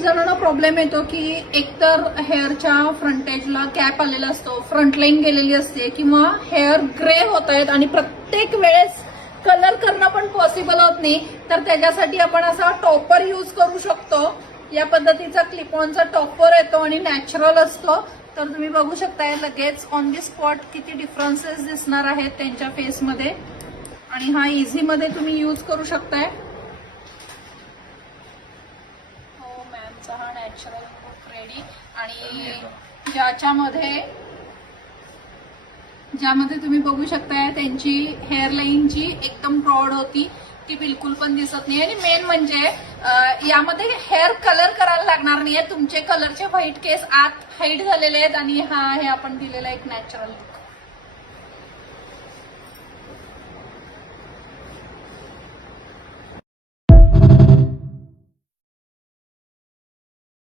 जणांना प्रॉब्लेम येतो की एकतर हेअरच्या फ्रंटेजला कॅप आलेला असतो, फ्रंट लाईन गेलेली असते किंवा हेअर ग्रे होत आहेत आणि प्रत्येक वेळेस कलर करणं पण पॉसिबल होत नाही, तर त्याच्यासाठी आपण असा टॉपर यूज करू शकतो. या पद्धतीचा क्लिप ऑनचा टॉपर येतो आणि नॅचरल असतो. तर तुम्ही बघू शकताय लगेच ऑन दी स्पॉट किती डिफरन्सेस दिसणार आहेत त्यांच्या फेसमध्ये. आणि हा इझी मध्ये तुम्ही यूज करू शकताय. हो मॅमचा हा नॅचरल लुक रेडी. आणि ज्यामध्ये तुम्ही बघू शकताय त्यांची हेअरलाईन जी एकदम ब्रॉड होती ती बिलकुल पण दिसत नाही. आणि मेन म्हणजे यामध्ये हेअर कलर करायला लागणार नाहीये. तुमचे कलरचे व्हाईट केस आत हाईड झालेले आहेत आणि हा आहे आपण दिलेला एक नॅचरल लुक.